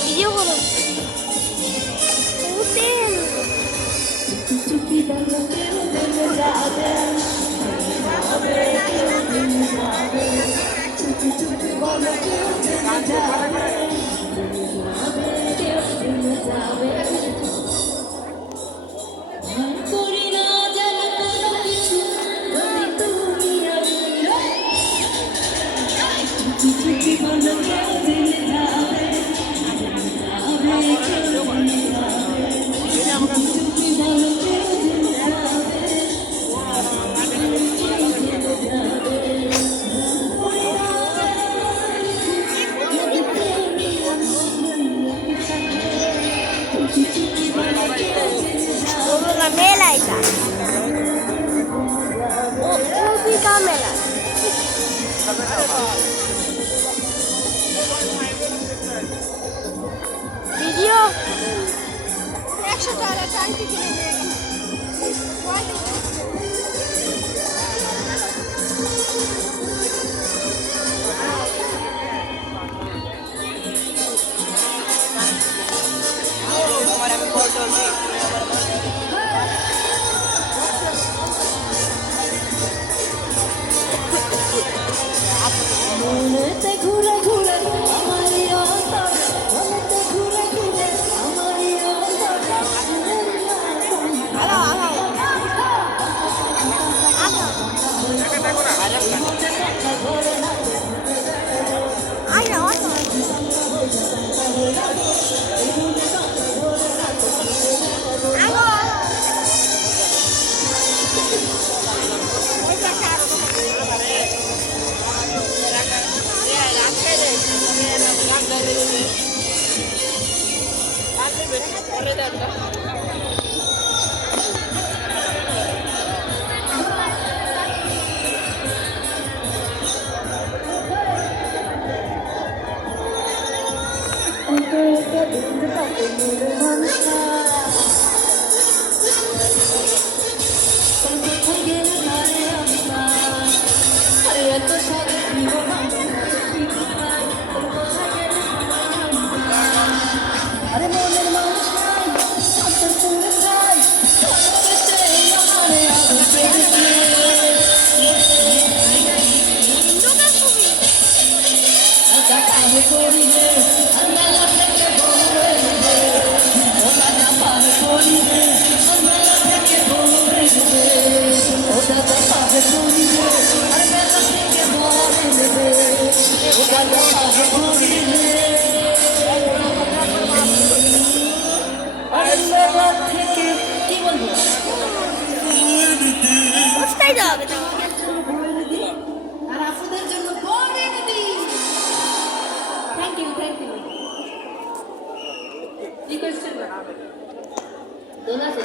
Video করো মেলা এটা ও মেলা ভিডিও 100 টাকা টাইটি কিনে দিয়ে মনেতে ঘুরে ঘুরে আমারই অন্তর মনেতে ঘুরে ঘুরে আমারই অন্তর আরে মনের মানুষ নাই অন্তর পুরে চাই করিলে মেলা থেকে বলে পার করিলে মেলা থেকে বলে ওটা তো পার করিলে আর মেলা থেকে বলে দেবে ওটা তো পার করিলে আর মেলা থেকে কি বলবো বুঝতেই যাবে আর আপনাদের জন্য বলে দিদি থ্যাংক ইউ কি কোশ্চেন দোলাতে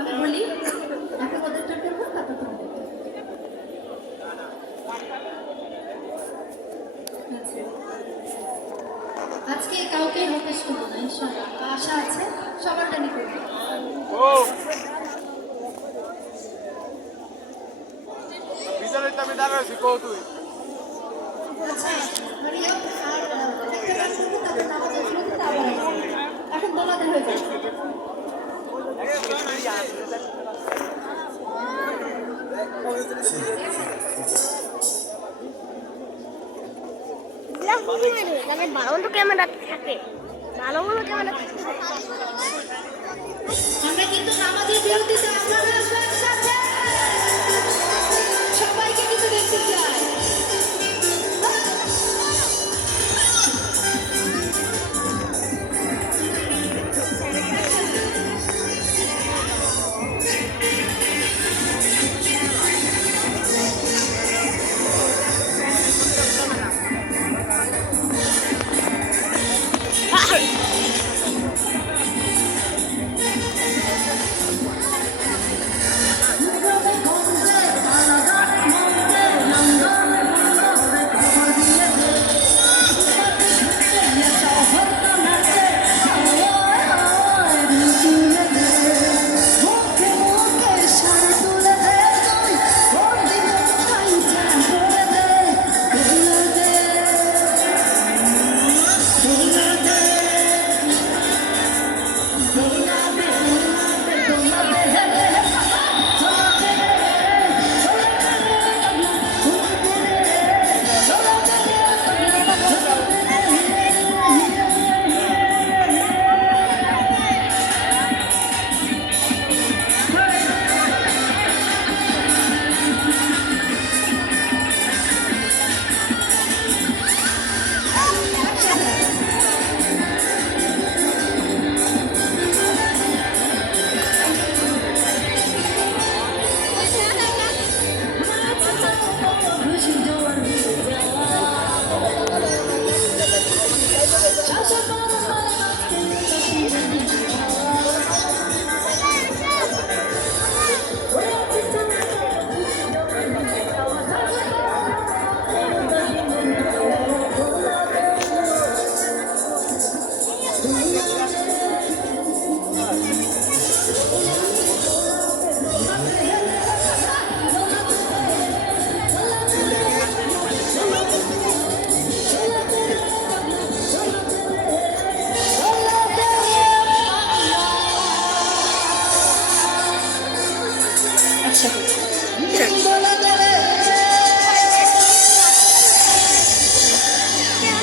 আমি বলি আপনি কত করবো তারপর আজকে কাউকে নোটিস করবো না ইনশাআল্লাহ আশা আছে সবার টানি করবো আমি দাঁড়াচ্ছি কো তুই এখন দোলাতে হয়ে যায় ভালো মতো ক্যামেরা থাকে আমরা কিন্তু নামাজের বিরতিতে আপনাদের সাথে সবাইকে কিন্তু দেখতে চাই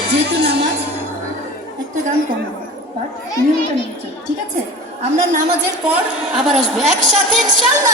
যেহেতু নামাজ একটা গান কম বাট নিয়মটা নিয়ে চল, ঠিক আছে? আমরা নামাজের পর আবার আসবো একসাথে ইনশাআল্লাহ।